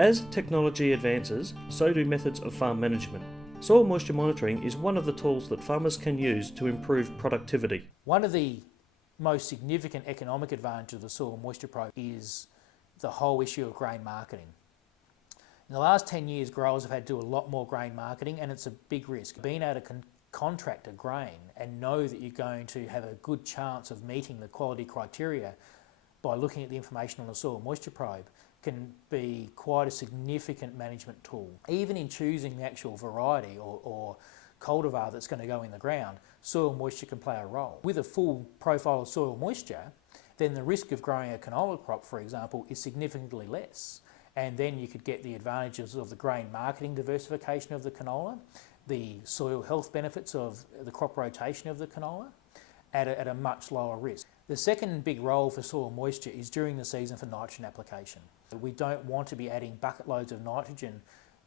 As technology advances, so do methods of farm management. Soil moisture monitoring is one of the tools that farmers can use to improve productivity. One of the most significant economic advantages of the soil moisture probe is the whole issue of grain marketing. In the last 10 years, growers have had to do a lot more grain marketing, and it's a big risk. Being able to contract a grain and know that you're going to have a good chance of meeting the quality criteria by looking at the information on the soil moisture probe can be quite a significant management tool. Even in choosing the actual variety or cultivar that's going to go in the ground, soil moisture can play a role. With a full profile of soil moisture, then the risk of growing a canola crop, for example, is significantly less. And then you could get the advantages of the grain marketing diversification of the canola, the soil health benefits of the crop rotation of the canola at a much lower risk. The second big role for soil moisture is during the season for nitrogen application. We don't want to be adding bucket loads of nitrogen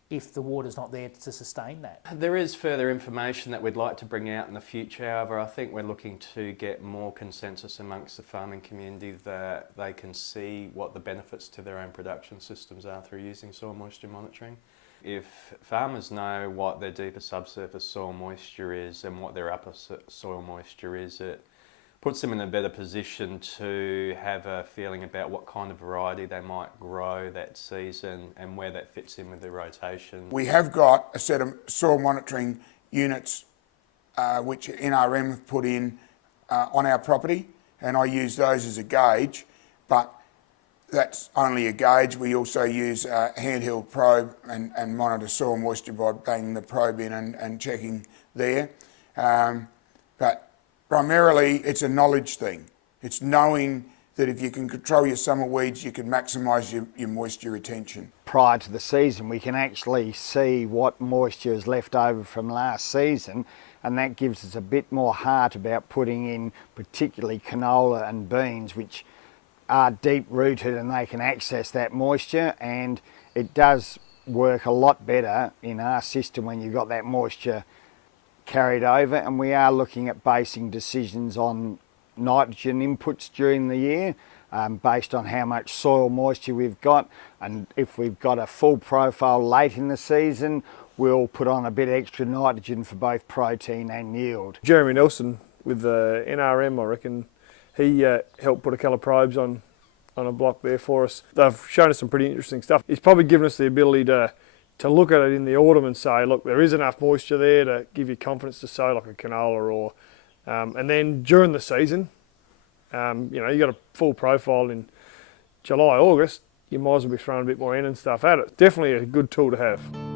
if the water's not there to sustain that. There is further information that we'd like to bring out in the future. However, I think we're looking to get more consensus amongst the farming community that they can see what the benefits to their own production systems are through using soil moisture monitoring. If farmers know what their deeper subsurface soil moisture is and what their upper soil moisture is, it puts them in a better position to have a feeling about what kind of variety they might grow that season and where that fits in with their rotation. We have got a set of soil monitoring units which NRM have put in on our property, and I use those as a gauge, but that's only a gauge. We also use a handheld probe and monitor soil moisture by banging the probe in and checking there. But primarily, it's a knowledge thing. It's knowing that if you can control your summer weeds, you can maximise your moisture retention. Prior to the season, we can actually see what moisture is left over from last season, and that gives us a bit more heart about putting in particularly canola and beans, which are deep rooted and they can access that moisture, and it does work a lot better in our system when you've got that moisture carried over. And we are looking at basing decisions on nitrogen inputs during the year based on how much soil moisture we've got, and if we've got a full profile late in the season, we'll put on a bit extra nitrogen for both protein and yield. Jeremy Nelson with the NRM, I reckon, he helped put a couple of probes on a block there for us. They've shown us some pretty interesting stuff. He's probably given us the ability to look at it in the autumn and say, look, there is enough moisture there to give you confidence to sow like a canola, or and then during the season, you know, you got a full profile in July, August, you might as well be throwing a bit more in and stuff at it. Definitely a good tool to have.